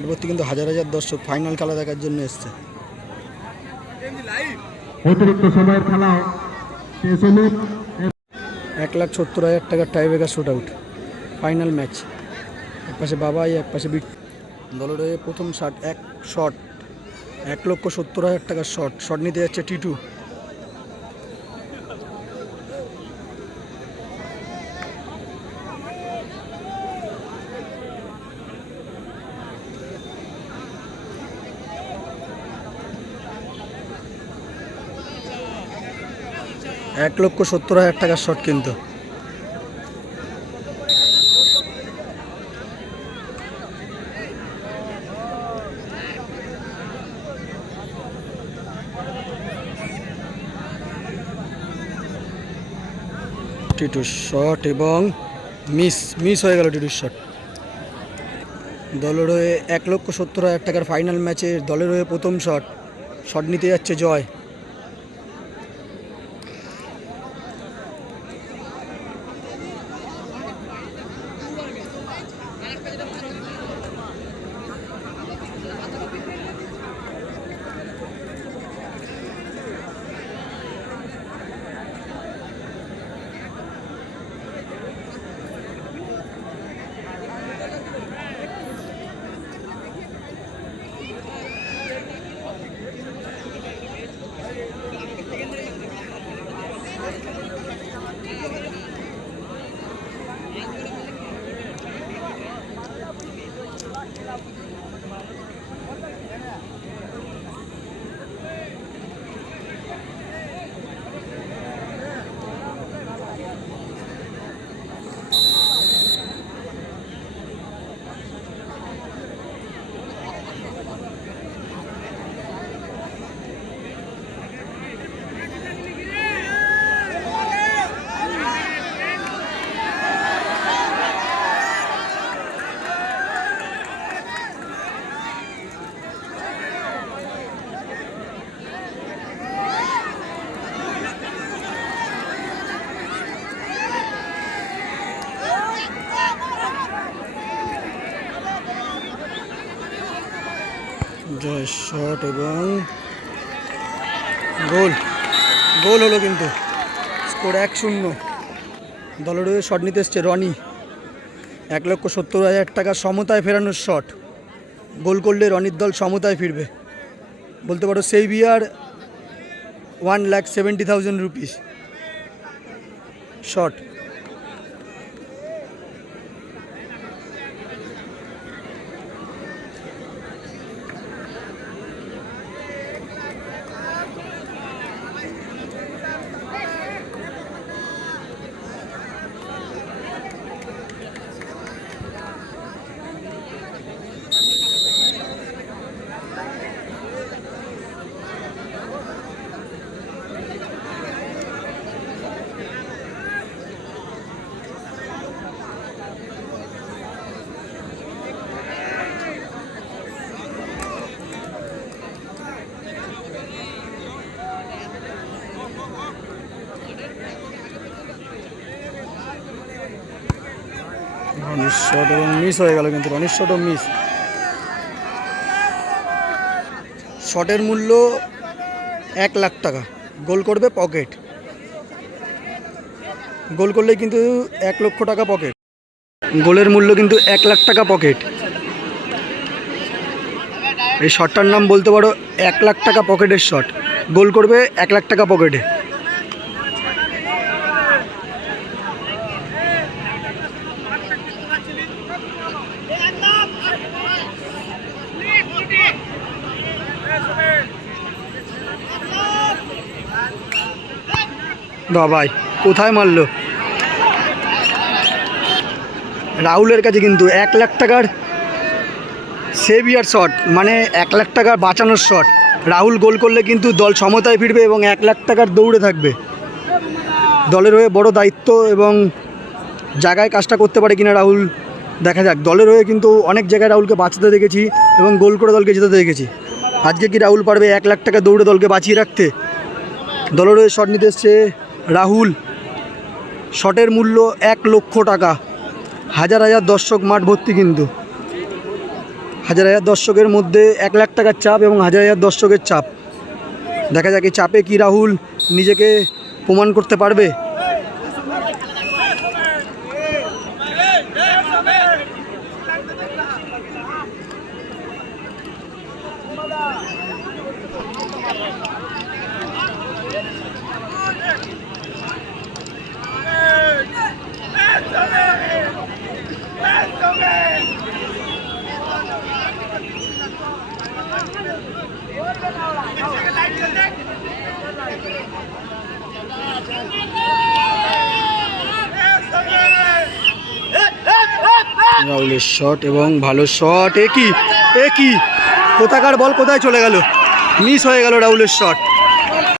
মাঠ ভর্তি কিন্তু হাজার হাজার দর্শক ফাইনাল খেলা দেখার জন্য এসছে। অতিরিক্ত সময়ের খেলা 1,70,000 টাকার tiebreaker shoot out final match. এক পাশে বাবাই, এক পাশে বিট। দলের প্রথম শট 1,70,000 টাকার শট নিতে যাচ্ছে টিটু। $1,70,000 টাকার শট কিন্তু টিটুর শট এবং মিস হয়ে গেল টিটুর শট। দলের হয়ে 1,70,000 টাকার ফাইনাল ম্যাচে দলের হয়ে প্রথম শট নিতে যাচ্ছে জয়। জয় শট এবং গোল হলো কিন্তু স্কোর 1-0। দলের হয়ে শট নিতে এসছে রনি। 1,70,000 টাকা সমতায় ফেরানোর শট। গোল করলে রনির দল সমতায় ফিরবে, বলতে পারো সেভিয়ার 1,70,000 রুপিস শট। রনির শট এবং মিস হয়ে গেল কিন্তু রনির শটও মিস। শটের মূল্য 1,00,000 টাকা। গোল করবে পকেট। গোল করলেই কিন্তু 1,00,000 টাকা পকেট। গোলের মূল্য কিন্তু 1,00,000 টাকা পকেট। এই শটটার নাম বলতে পারো 1,00,000 টাকা পকেটের শট। গোল করবে 1,00,000 টাকা পকেটে। ভাই কোথায় মারলো রাহুলের কাছে কিন্তু 1,00,000 টাকার সেভিয়ার শট, মানে 1,00,000 টাকার বাঁচানোর শট। রাহুল গোল করলে কিন্তু দল সমতায় ফিরবে এবং 1,00,000 টাকার দৌড়ে থাকবে। দলের হয়ে বড় দায়িত্ব এবং জায়গায় কাজটা করতে পারে কিনা রাহুল, দেখা যাক। দলের হয়ে কিন্তু অনেক জায়গায় রাহুলকে বাঁচাতে দেখেছি এবং গোল করে দলকে যেতে দেখেছি। আজকে কি রাহুল পারবে 1,00,000 টাকা দৌড়ে দলকে বাঁচিয়ে রাখতে? দলের হয়ে শট নিতে এসছে রাহুল। শটের মূল্য 1,00,000 টাকা। হাজার হাজার দর্শক মাঠ ভর্তি কিন্তু হাজার হাজার দর্শকের মধ্যে 1 লাখ টাকার চাপ এবং হাজার হাজার দর্শকের চাপ। দেখা যাক এই চাপে কি রাহুল নিজেকে প্রমাণ করতে পারবে। রাহুলের শট এবং ভালো শট। এ কি কোথাকার বল কোথায় চলে গেল, মিস হয়ে গেল রাহুলের শট।